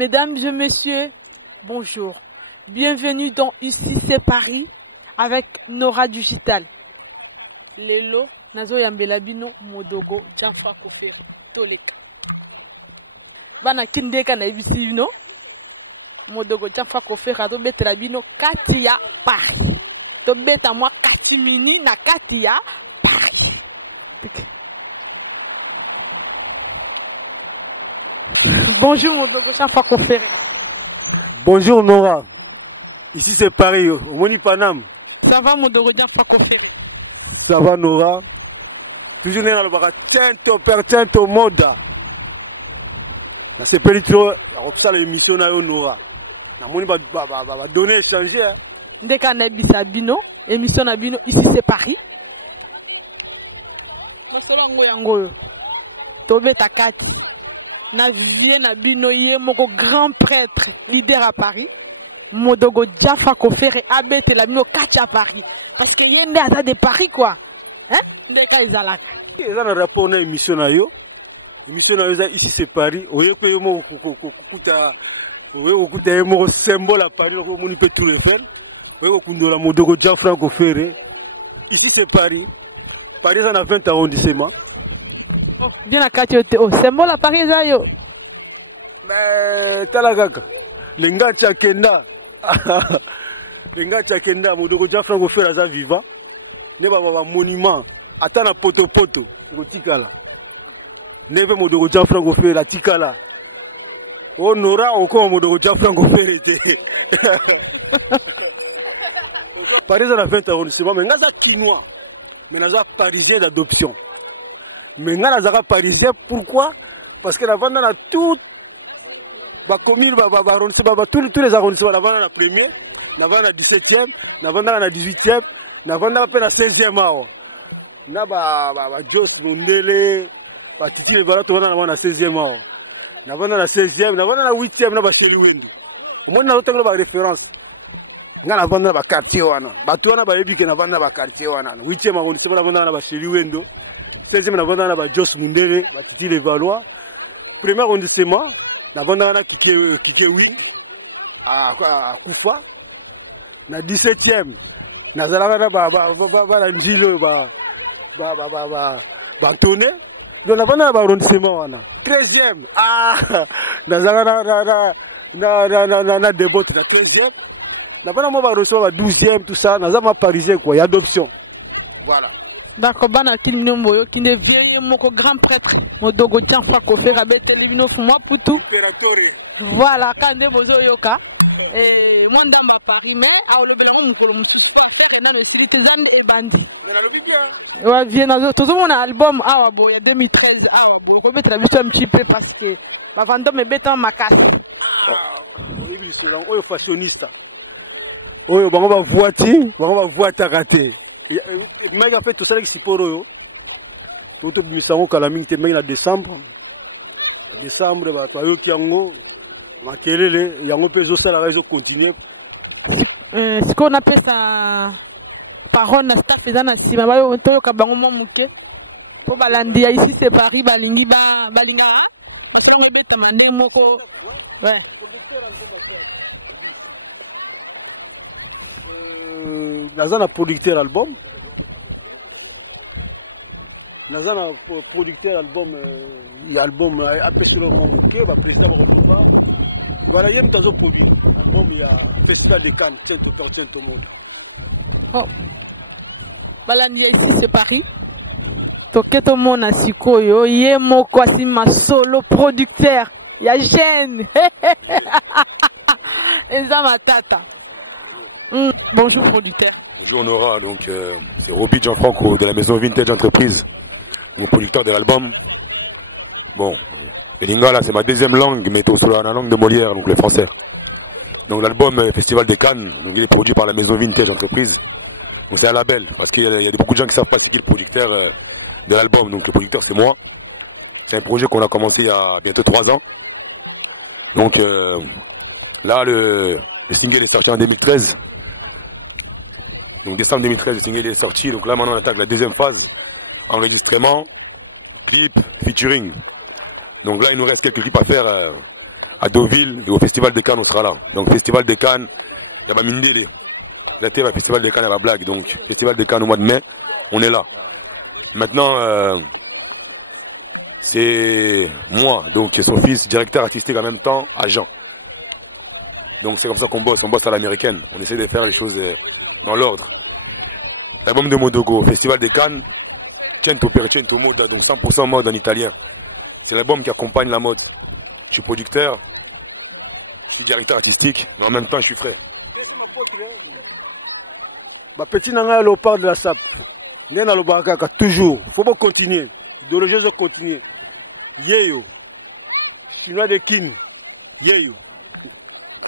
Mesdames et messieurs, bonjour. Bienvenue dans Ici c'est Paris avec Nora Digital. Lelo, nazo yambela bino modogo Jamfa Kofere toleka. Bana kindeka na ibisi bino modogo Jamfa Kofere to betela bino kati ya Paris. To beta mwa kati mini na kati ya Paris. Bonjour modogo Jamfa Kofere. Bonjour Nora. Ici c'est Paris, au Moni Panam. Ça va modogo Jamfa Kofere? Ça va Nora? Toujours dans le barat, tiens moda. C'est pelitro, ça l'émission na yo Nora. Na moni ba donner échanger. Ndeka na bisa bino, émission na bino ici c'est Paris. Masolo ngo yango. Tobeta kati. Na vie na bino ye moko grand prêtre, leader à Paris. Modogo Jamfa Kofere abete la bino kati à Paris. Parce que yende ata de Paris quoi. Hein? Ndeka izalaka. Ils ont un rapport na émission na yo. Émission na yo ici c'est Paris. Oye pe yo mo kukuta. Oye okuta yo mo symbole à Paris ko moni pe tout le faire. Oye okundola modogo Jamfa Kofere. Ici c'est Paris. Paris en a 20 arrondissements. Oh, bien à kati oh, symbole à Paris za yo. Mais talagaka. Lenga chakenda. Lenga chakenda modogo Jamfa Kofere za vivant. Ne ba monument. Ata na poto go tikala. Neve modogo Jamfa Kofere la tikala. O Nora encore modogo Jamfa Kofere te. Paris a 20 arrondissements mais ngaza kinois. Mais naza parisien d'adoption. Mais ngaza parisien pourquoi? Parce que la vente dans tout ba commune tous les arrondissements la vente na premier, la vente na 17e, la vente na 18e, la vente na 16e awa. Na ba Jos Mondele ba titi le bala to na 16e awa. Na vana na 16e, na vana na 8e na ba Seliwendi. Omoni na otanga ba référence. Nga na vana ba quartier wana. Batu wana ba yebike na vana ba quartier wana. 8e ma konise na vana na ba Seliwendo. 16e na vana na ba Jos Mondele ba titi le Valois. Premier arrondissement na vana na Kikewi à Kufa. Na 17e na zalaka na ba Njilo Bantone. Donc la vana ba arrondissement wana 13e na débot na 13e la vana mo ba arrondissement ba 12e tout ça na zama parisien quoi y adoption voilà. D'accord bana kindi mboyo kinde vieille moko grand prêtre modogo Jamfa Kofere abeteli bino fuma putu voilà kande bozo yoka et moi ndamba Paris mais a olobela mo mukolo mususu pa faire na le silique zande et bandi ouais vient dans tout mon album awa boya 2013 awa boya ko mettre la biso un petit peu parce que ba vando me beton makasi oui oui c'est là oyo fashionista oyo bango ba voiture raté mega fait tout ça avec siporo yo tout bisango kala mingi te mega na décembre ba yo kiango makelele yango pezo sala réseau continuer ce qu'on appelle ça parole na staff ezana sima bayo toyoka bango mo muke po balandi ici c'est Paris balingi balinga baso beta mandi moko ouais nazana producteur album album apesero mo muke ba président ba ko voilà, il y a un produit. Album, il y a Festival de Cannes, c'est au monde. Oh. Balandi ici, c'est Paris. Toketo mona sikoyo, yé moko asima solo producteur. Ya jeune. Eza matata. Bonjour producteur. Bonjour Nora, donc c'est Roby Gianfranco de la maison Vintage Entreprise, mon producteur de l'album. Bon. Le lingala c'est ma deuxième langue, mais tout sur la langue de Molière, donc le français. Donc l'album Festival des Cannes, donc il est produit par la maison Vintage Entreprise. Donc c'est un label, parce qu'il y a beaucoup de gens qui savent pas c'est qui le producteur de l'album. Donc le producteur c'est moi. C'est un projet qu'on a commencé il y a bientôt 3 ans. Donc là le single est sorti en 2013. Donc décembre 2013 le single est sorti. Donc là maintenant on attaque la deuxième phase. Enregistrement, clip, featuring. Donc là, il nous reste quelques clips à faire à Deauville et au Festival de Cannes, on sera là. Donc, Festival de Cannes, il y a Mindele. La TV, Festival de Cannes, il y a la blague. Donc, Festival de Cannes au mois de mai, on est là. Maintenant, c'est moi, donc son fils, directeur artistique en même temps, agent. Donc, c'est comme ça qu'on bosse à l'américaine. On essaie de faire les choses dans l'ordre. L'album de Modogo, Festival de Cannes, Cento per cento moda, donc 100% mode en italien. C'est l'album qui accompagne la mode. Je suis producteur, je suis directeur artistique, mais en même temps, je suis frère. Petit nanga léopard de la SAP. Nena lo bakaka toujours. Faut pas continuer. Idéologie de continuer. Yeyo. Chinois de Kin. Yeyo.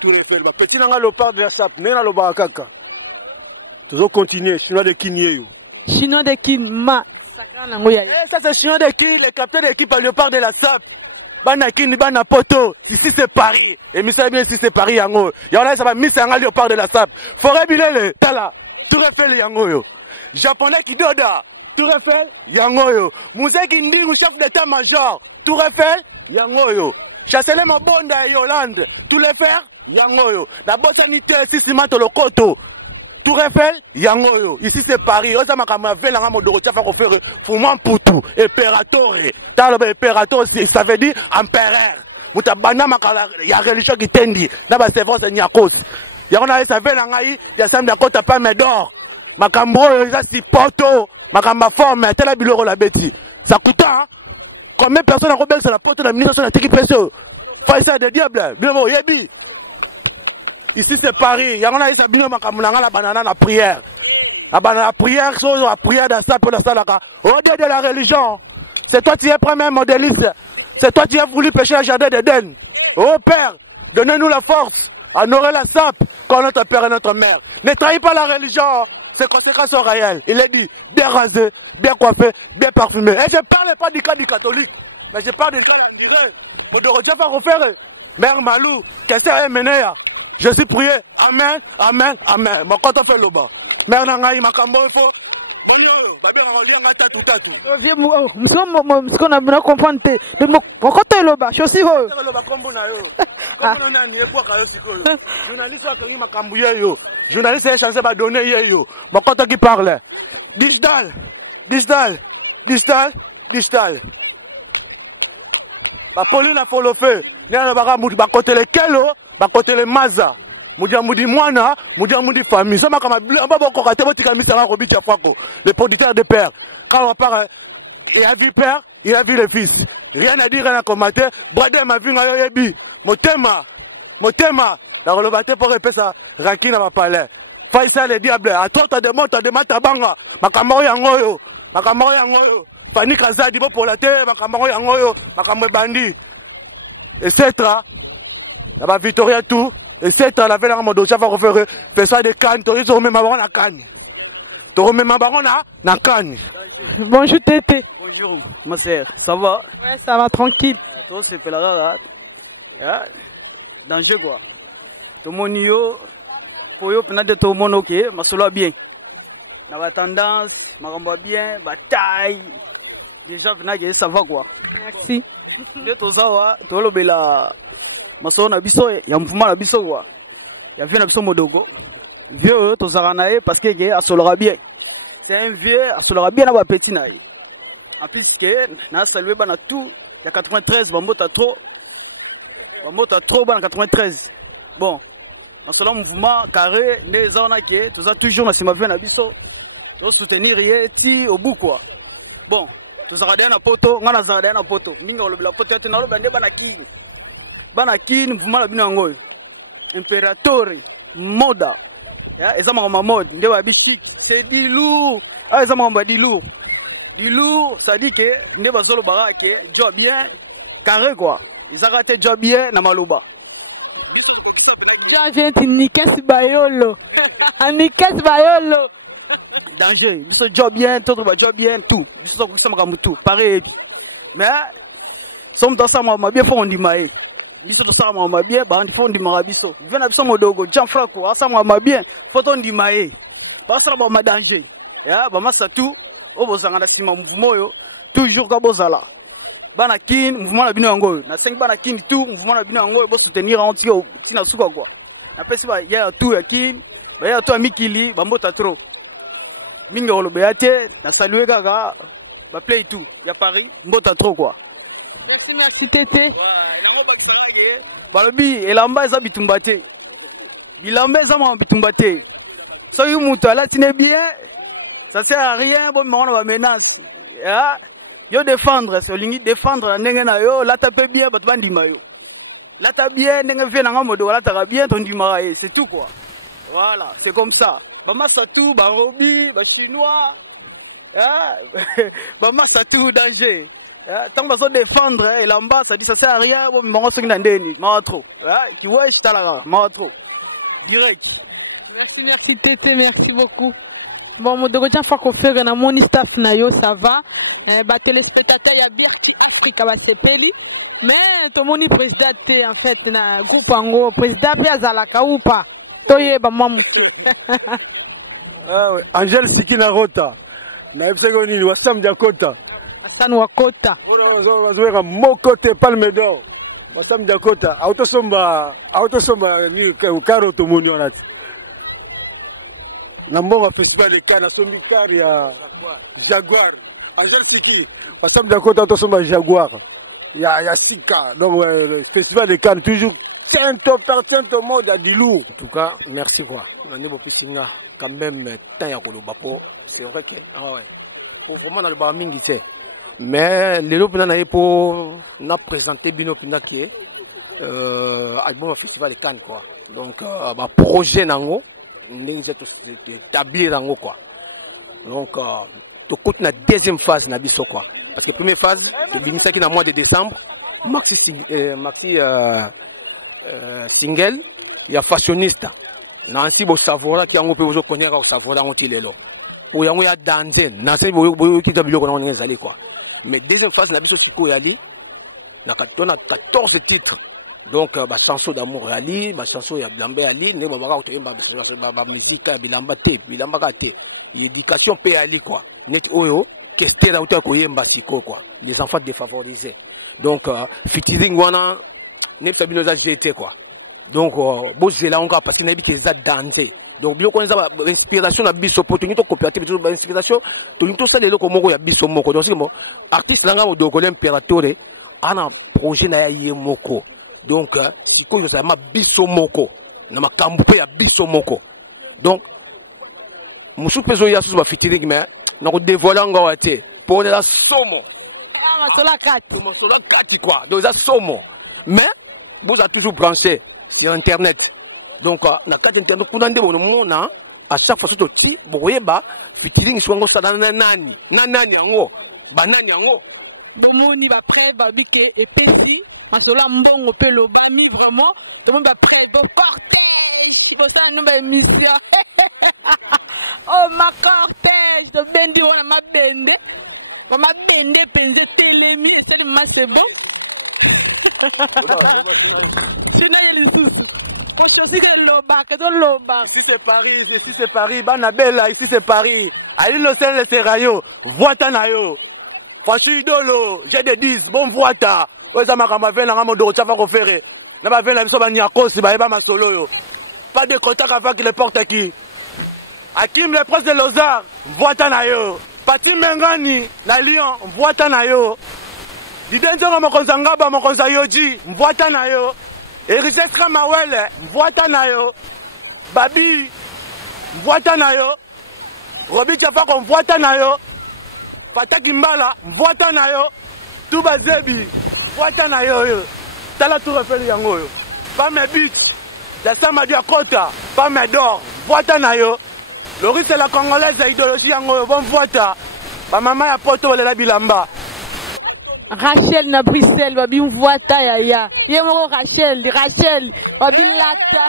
Tout les faire. Petit nanga léopard de la SAP. Nena lo bakaka. Toujours continuer. Chinois de Kin yeyo. Chinois de Kin ma. Ça c'est Chinois de Kin, le capitaine d'équipe à léopard de la SAP. Bana Kin, Bana Poto. Ici c'est Paris. Et mi bien ici c'est Paris yango. Y'en ça va Miss Anga léopard de la SAP. Forêt Bilele. Tala. Tout refait yango yo. Japonais qui doda. Tout refait yango yo. Musée qui dit chef d'état-major. Tout refait yango yo. Chassele Mabonda et Yolande. Tout le faire yango yo. La botanité ici c'est Matolokoto. Tout refait yango yo. Ici c'est Paris. Oza makama vela ngamo de rechafa ko faire Fumant Poutou. Impérator. Dans le impérator ça veut dire empereur. Mutabana makala ya religion qui tendi. Na ba c'est vrai c'est nyakos. Y'a ça vient en Aïe, il y a ça de côté pas mais d'or. Macambo, ça c'est poto, macamba forme, tel abiloro la bêtise. Ça coûte, hein? Combien de personnes ont rebelle sur la porte de l'administration de la technique précieuse? Faïssa de diable, bien bon, yebi. Ici c'est Paris, y'a ça bien macamulanga la banane la prière. La prière, la prière dans ça pour la salle. Au-delà de la religion, c'est toi qui es premier modéliste. C'est toi qui as voulu pêcher le jardin d'Éden. Oh Père, donnez-nous la force. Honorer la SAP quand notre père et notre mère. Ne trahis pas la religion. Ses conséquences sont réelles. Il est dit, bien rasé, bien coiffé, bien parfumé. Et je ne parle pas du cas du catholique, mais je parle du cas de pour de rejeter pas refaire. Mère Malou, qu'est-ce que c'est mené? Je suis prié. Amen, amen, amen. Bon, quand on fait le bas. Mère Nangaï, Makambo, journaliste est chanceux de donner yo. Mon compte qui parle. Digital. La Pauline a pour le feu. N'a pas côté les kelo, côté les maza. Moudi Mwana, Moudi famille. Ça m'a comme le producteur de père. Quand on parle, il a vu père, il a vu le fils. Rien à dire, rien à commenter. Bradé m'a vu un yebi. Motema. La relevate pour répéter ça. Rakina va parler. Faïssa le diable. À toi, t'as demandé ta banga. Makamoro yangoyo. Fanny Kazadi pour la terre. Makamoro yangoyo. Makamoro bandi. Et c'est là. La Victoria tout. Et c'est à la veille de mon chef à refaire personne de Cannes, tu remets ma baronne à Cannes. Tu remets ma baronne à Cannes. Bonjour Tété. Bonjour ma sœur, ça va? Ouais, ça va tranquille. Toi c'est pèlerin là. Danger quoi. Tout le monde yo, pour yo penade tout le monde ok, ma solo bien. Na ba tendance, ma ramba bien, bataille. Déjà venage ça va quoi. Merci. De tout ça va, tout le bela. Maso na biso ya mvuma na biso quoi. Ya vie na biso Modogo. Vieux to zaranae parce que a solera bien. C'est un vieux a solera bien na ba petit na. En plus que na salué bana tout, il y a 93 bambota trop. Bambota trop bana 93. Bon. Masolo mouvement carré les zona que tout ça toujours na sima vie na biso. So soutenir yeti au bout quoi. Bon, to zarade na poto, ngana zarade na poto. Minga lo bila poto te na lo bande bana ki. Bana kin mvuma bina ngoyo imperatori moda ya ezama kwa mode ndio babisi c'est du lourd ezama kwa du lourd ça dit que ndio bazolo barake job bien carré quoi izaka te job bien na maloba Jean Nikes Bayolo Nikes Bayolo danger biso job bien tout ba job bien tout biso ko sama kamutu pareil mais somme dans ça moi bien fond di maé biso ça moi bien ba fond di marabiso vena biso Modogo Jean Franco ça moi bien photo di maé ba ça ba danger ya ba masa tout o bozanga na sima mvumo yo toujours ka bozala bana kin mouvement la bino yango na 5 bana kin tout mouvement la bino yango bo soutenir en tina suka quoi na pesi ba ya tout ya kin ba ya tout amikili ba mbota trop minga olobe yate na saluer kaka ba play tout ya Paris mbota trop quoi. Merci Tété. Ba bi elamba eza bitumba te bilamba eza ma bitumba te so yu mutu ala tine bien ça sert à rien bon on va menace ya yo défendre c'est lingi défendre la ndenge na yo la taper bien ba bandima yo la ta bien ndenge vie na ngomodo la ta bien ton ndima c'est tout quoi voilà c'est comme ça ba masatu ba robi ba chinois ba masatu danger tant que défendre elamba ça dit ça sert à rien bon mongo soki na ndeni ma trop qui ouais talaka ma trop direct. Merci Tété, merci beaucoup. Bon, Modogo Gianfranco Ferre na moni staff na yo ça va. Ba téléspectateur ya Bercy Africa ba sepeli. Mais to moni président en fait na groupe ango président pe azalaka ou pas. Toye ba mamuke. Angel Sikina Rota. Na FCG nini wasam Jakota. Asanu wakota. Wazweka mokote Palme d'Or. Wasam Jakota. Autosomba ni karo to moni onati. Nambonga festival de Cannes sombitar ya Jaguar. Angel Siki, wasam Jakota autosomba Jaguar. Ya Sika. Donc festival de Cannes toujours c'est top mode à Dilou. En tout cas, merci quoi. Nanibo Pistinga quand même tant ya kolobapo, c'est vrai que pour vraiment dans le bar mingi tu sais. Mais les lobes na pour na présenter bino pinda qui est album festival de Cannes quoi. Donc ba projet nango ndingi établir nango quoi. Donc to coûte na deuxième phase na biso quoi. Parce que première phase to binisa ki na mois de décembre maxi single ya fashionista nansi bo savora ki yango pe ozo connaître au savora ngoti lelo o yango ya danser nansi bo ki ta biloko na ngezali quoi. Mais deuxième phase na biso siko yali na 14 titres. Donc ba chanson d'amour yali ba chanson ya bilamba yali ne ba baka to ba musique ya bilamba ka te l'éducation pe yali quoi net oyo qu'est-ce là auto ko yemba siko quoi les enfants défavorisés. Donc featuring wana ne sabino za GT quoi. Donc bozela encore parce que na biki za danser. Donc bilo konza inspiration na biso opportunité coopérative biso inspiration to nito ça lelo ko moko ya biso moko. Donc c'est bon artiste langa modoko l'imperatore ana projet na ya moko. Donc siko yo za ma biso moko na makambu pe ya biso moko. Donc musu peso ya susu ba featuring mais na ko dévoiler ngo ate pour la somo. Masola kati quoi. Donc ça somo. Mais vous avez toujours branché sur internet. Donc na carte internet kuna ndebo mona à chaque fois to ti boyeba featuring swango sa nani yango banani yango bomoni ba prêt ba bike et pesi masola mbongo pe lo bani vraiment tout le monde ba prêt do cortège pour ça nous ba émission oh ma cortège de bendi wana ma bende penze telemi et ça c'est bon. Si c'est Paris, Banabella, ici c'est Paris. Allez le sel le serayo, voita na yo. Fasu idolo, j'ai des 10, bon voita. Oza makama vena ngamo do tsafa ko fere. Na ba vena biso ba nyakosi ba eba masolo yo. Pas de contact avec les portes qui. Hakim le prince de Lozar, voita na yo. Pati Mengani na Lyon, voita na yo. Didenzo mokonza ngaba mokonza yoji, voita na yo. Eriseska Mawele, voita na yo. Babi, voita na yo. Robi Chapako, voita na yo. Pataki Mbala, voita na yo. Tuba Zebi, voita na yo. Tala tout refait yango yo. Pas mes beach, la Samadi à Kota, pas mes d'or, voita na yo. Loris c'est la congolaise à idéologie yango yo, bon voita. Ba maman ya poto wale la bilamba. Rachel na Bruxelles, babi voita ya. Yemo Rachel babi lata.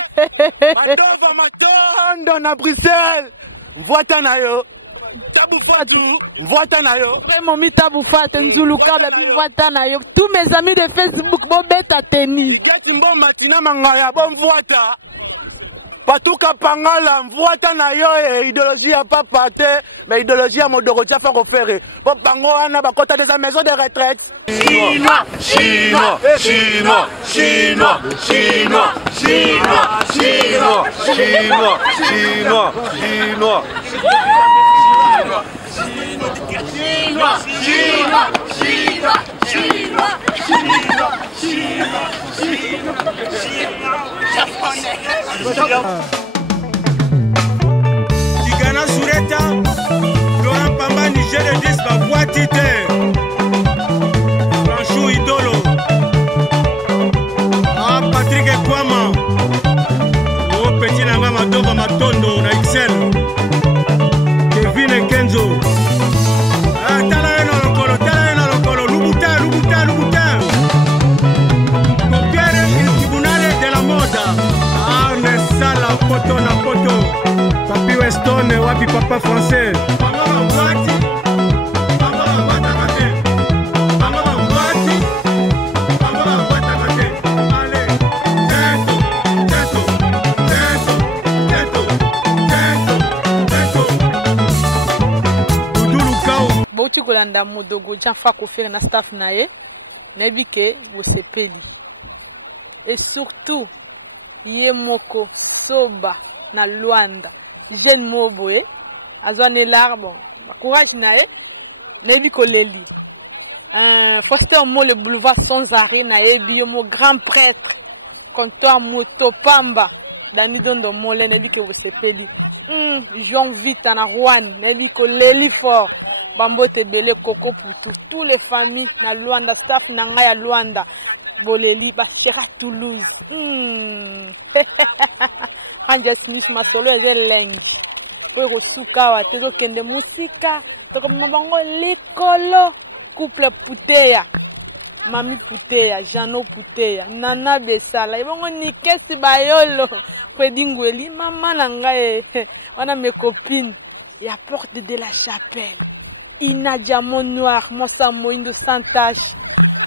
Matondo na Bruxelles, voita na yo. Tabu Fatu, voita na yo. Vraiment mi Tabu Fatu, Nzuluka babi voita na yo. Tous mes amis de Facebook, bon beta teni. Gatimbo matina mangaya, bon voita. Patuka pangala mvuata na yo idéologie ya papa te mais idéologie ya Modogo tia pas faire po pango ana ba kota des maisons de retraite chinois chinois chinois chinois chinois chinois chinois chinois chinois chinois chinois chinois chinois Tigana Sureta, Laurent Pamba, Niger de 10, ma voix titre. Franchou Idolo. Ah, Patrick Kwama. Oh, petit Nanga Madoba Matondo, na XL. Kevin Kenzo. Ah, Talaena Lokolo, Lubuta. Copiere il tribunale della moda. Ah, Nessala, Poto na Poto. Papi Weston, Wapi Papa Français. Bauti Golanda Modogo Janfa Kofere na staff nae nebike bosepeli et surtout Yemoko Soba na Luanda jeune moboe azwane l'arbre courage nae nebiko leli Foster mo le boulevard sans arrêt nae biomo grand prêtre comptoir Motopamba dani dondo mole nebike bosepeli Jean Vita na Rouen nebiko leli fort Bambote Bele Koko Poutou, tous les familles na Luanda, staff Nangaya Luanda, Boleli, Bachira Toulouse. Anjesnis Masolo est linge. Pour Sukawa, tezo kende musika, toko mabango l'écolo, couple Pouteya, Mami Pouteya, Jano Pouteya, Nana Besala, ibongo nikesi bayolo, Kwedingweli, maman Nangaye, on a mes copines, et à porte de la chapelle. Ina Diamant Noir, Mossa Moindo Santache,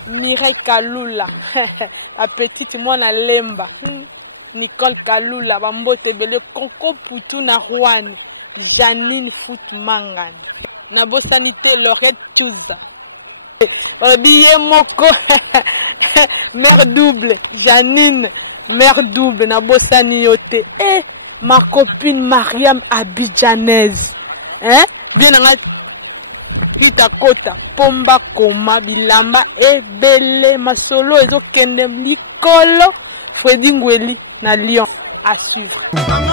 Mireille Kalula, la petite Mona Lemba, Nicole Kalula, Bambote Bele, Konko Poutou na Rouen, Janine Foutmangan, Nabo Sanité Lorette Touza, Billet Moko, mère double, Janine, mère double, Nabo Saniote, et ma copine Mariam Abidjanaise, hein, bien en Tita Kota, Pomba Koma, Bilamba, Bele, Masolo, Ezo Kendem, Likolo, Freddy Ngweli, na Lyon, à suivre.